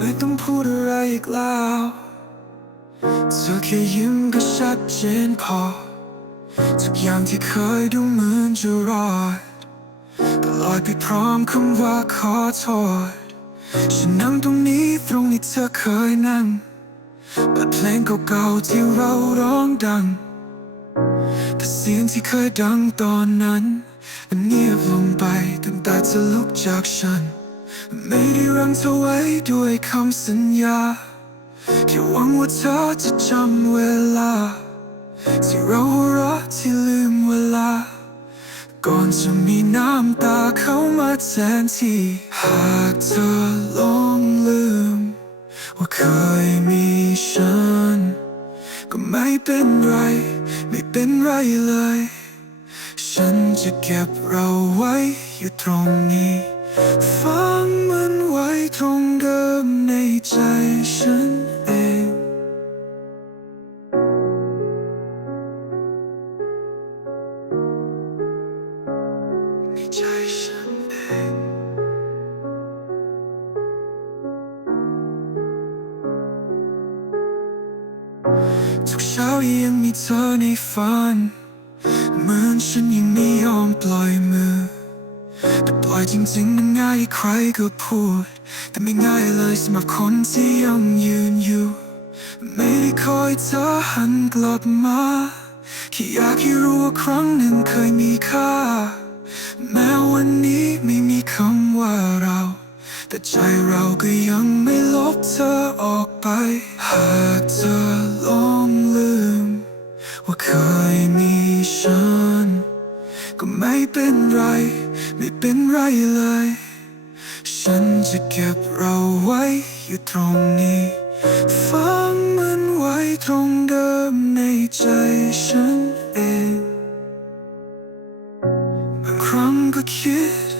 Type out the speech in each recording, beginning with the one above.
ไม่ต้องพูดอะไรอีกแล้วเธอแค่ยิ้มก็ชัดเจนพอ ทุกอย่างที่เคยดูเหมือนจะรอดก็ลอยไปพร้อมคำว่าขอโทษฉันนั่งตรงนี้ตรงที่เธอเคยนั่งเปิดเพลงเก่าๆที่เราร้องดัง แต่เสียงที่เคยดังตอนนั้น มันเงียบลงไปตั้งแต่เธอลุกจากฉัน ไม่ได้รังเธอไว้ด้วยคำสัญญา แค่หวังว่าเธอจะจำเวลา ที่เราหัวเราะที่ลืมเวลา ก่อนจะมีน้ำตาเข้ามาแทนที่ หากเธอลองลืม ว่าเคยมีฉัน ก็ไม่เป็นไร ไม่เป็นไรเลย ฉันจะเก็บเราไว้อยู่ตรงนี้ ใจฉันเองทุกเช้ายังมีเธอในฝันเหมือนฉันยังไม่ยอมปล่อยมือ แต่ปล่อยจริงๆมันง่ายใครก็พูด แต่ไม่ง่ายเลยสำหรับคนที่ยังยืนอยู่ ไม่ได้คอยเธอหันกลับมาแค่อยากให้รู้ว่าครั้งหนึ่งเคยมีค่า แม้วันนี้ไม่มีคำว่าเรา แต่ใจเราก็ยังไม่ลบเธอออกไป หากเธอลองลืม ว่าเคยมีฉัน ก็ไม่เป็นไร ไม่เป็นไรเลย ฉันจะเก็บเราไว้อยู่ตรงนี้ ฟังมันไว้ตรง ก็คิด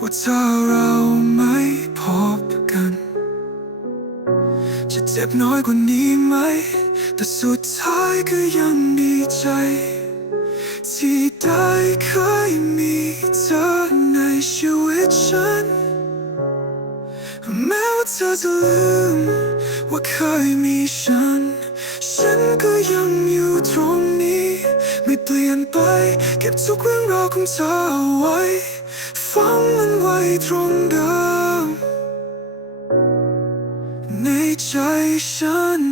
ว่าถ้าเราไม่พบกัน จะเจ็บน้อยกว่านี้ไหม แต่สุดท้ายก็ยังดีใจ ที่ได้เคยมีเธอในชีวิตฉัน แม้ว่าเธอจะลืมว่าเคยมีฉัน เปลี่ยนไปเก็บทุกเรื่องราวของเธอเอาไว้ฟังมันไว้ตรงเดิมในใจฉัน